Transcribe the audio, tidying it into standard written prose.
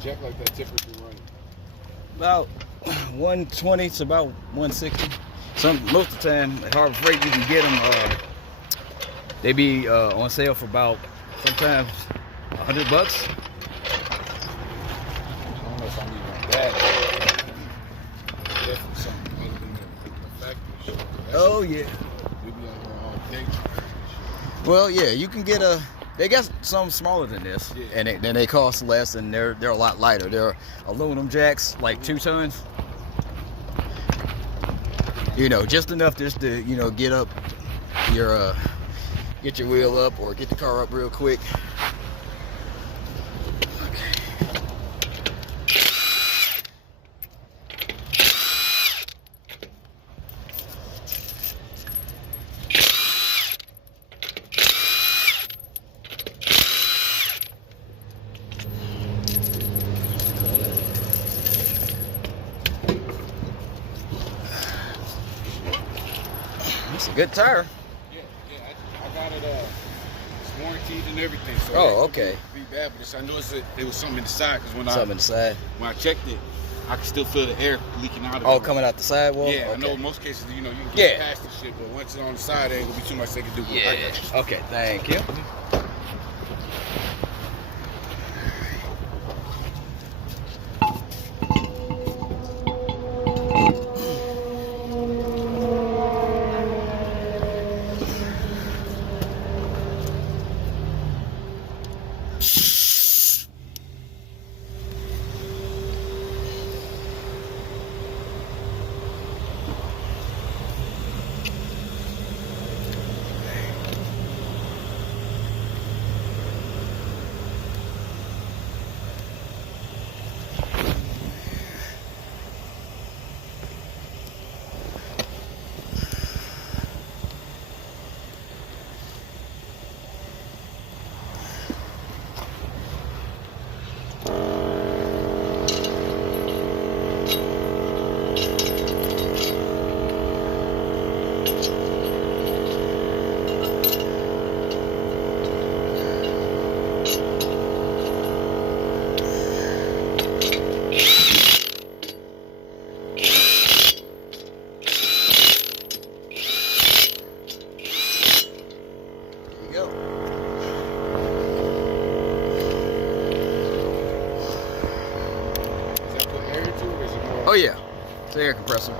jack like that typically run? About 120 to about 160. Most of the time at Harbor Freight you can get them. They be on sale for about sometimes $100. I don't know if I need that. Definitely something other than the factory shit. Oh yeah. We be out here all day. Well, yeah, you can get they got some smaller than this, Yeah. and then they cost less, and they're a lot lighter. They're aluminum jacks, like 2 tons. You know, just enough just to get up your get your wheel up or get the car up real quick. It's a good tire. Yeah, I got it. It's warranted and everything. So Oh, okay. Be bad, but I know it was something in the side because Something inside. when I checked it, I could still feel the air leaking out of it. Oh, coming out the sidewall? Yeah, Okay. I know in most cases, you can get past the shit, but once it's on the side, there ain't gonna be too much they can do. Yeah. Okay, thank you. Oh yeah, it's an air compressor.